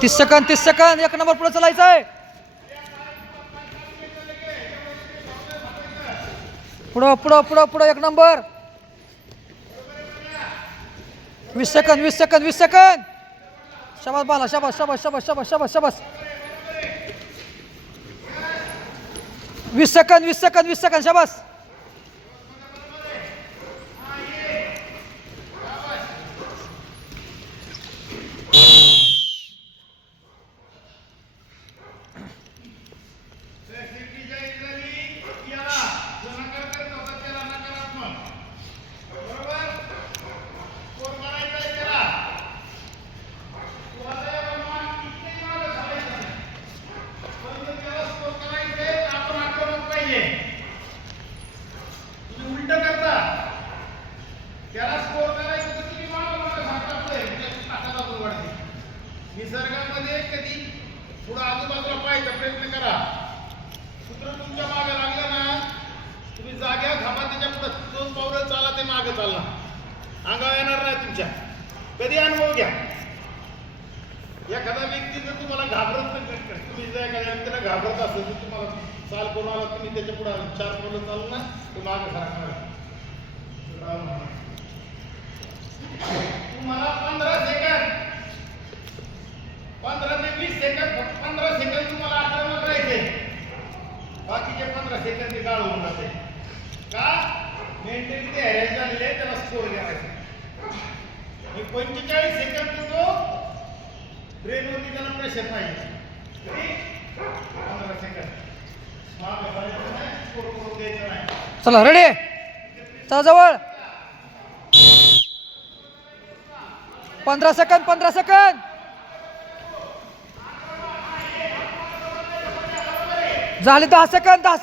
30 second 1 number पुढे चालायचं आहे. पुढं पुढं पुढं पुढं 1 नंबर. 20 सेकंद. शाबास बाला, शाबास शाबास शाबास शाबास शाबास शाबास. 20 सेकंद शाबास. निसर्गामध्ये कधी पुढे आजूबाजूला पाहायचा प्रयत्न करा. सूत्र तुमच्या मागे लागलं ना, तुम्ही जाग्या थांबा, त्याच्या पुढे 2 पावलं चाला, ते मागे चालणार, अंगावर येणार नाही तुमच्या. कधी अनुभव घ्या. एखादा व्यक्ती जर तुम्हाला घाबरत नाही, तुम्ही जर एखाद्या व्यक्तीला घाबरत असेल तर तुम्हाला चाल करून आला, तुम्ही त्याच्या पुढे 4 पावलं चालू ना, ते मागे सरकणार. तुम्हाला 15 ते 20 सेकंद, 15 सेकंद तुम्हाला आक्रमक राहायचे, बाकीचे 15 सेकंद ते गाळ होऊन जाते. का? मेंटॅलिटी हॅरेज झालेली आहे, त्याला स्कोर करायचा. 45 सेकंद तो ब्रेनवरती त्याला प्रेशर पाहिजे. 15 सेकंद मागे करायचं नाही, स्कोर करून द्यायचं नाही. चला रेडी, चला जवळ. 15 सेकंद. झाले 10 सेकंद. 5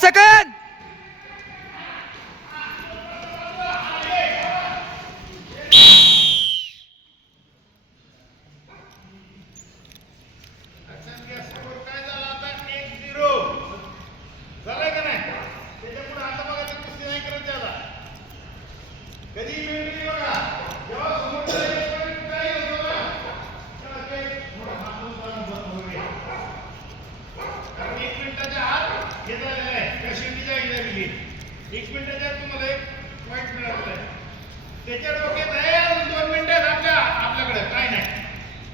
सेकंद. काय झालं आता? 1-0 झालंय का नाही? त्याच्या पुढे आता बघा, ते कुस्ती नाही करत त्याला. कधी मेंटली बघा, जेव्हा समोरचा काही होतो ना, त्याला ते थोडं हातून बंद होईल. कारण 1 मिनिटाच्या आत हे झालेलं आहे, कशिटीच्या झालेली. 1 मिनिटाच्या आत तुम्हाला एक पॉईंट मिळालेला आहे. त्याच्या डोक्यात आहे अजून 2 मिनिटं आपल्याकडे काय नाही.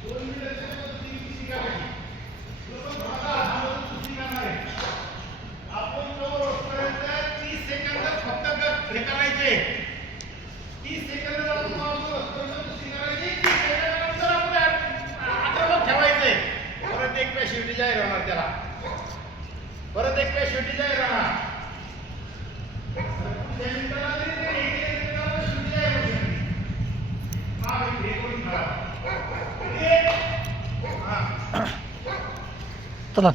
2 मिनिटाच्या कुस्ती करायची. आपण जवळपर्यंत 30 सेकंद फक्त हे करायचे. 30 सेकंद कुस्ती करायची. 30 सेकंदानंतर आपण आक्रमक ठेवायचे. परत एक पॅशिव्हिटी जाहीर होणार त्याला. चला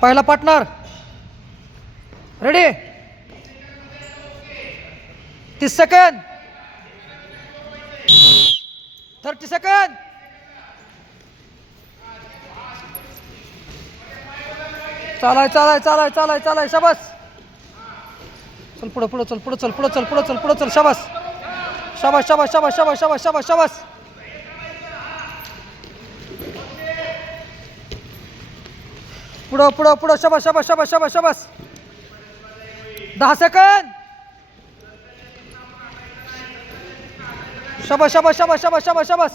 पहिला पार्टनर रेडी. 30 सेकंद. 30 सेकंद. चालाय शाबास. चल पुढं चल शाबास. पुढं शाबास. 10 सेकंद. शाबास.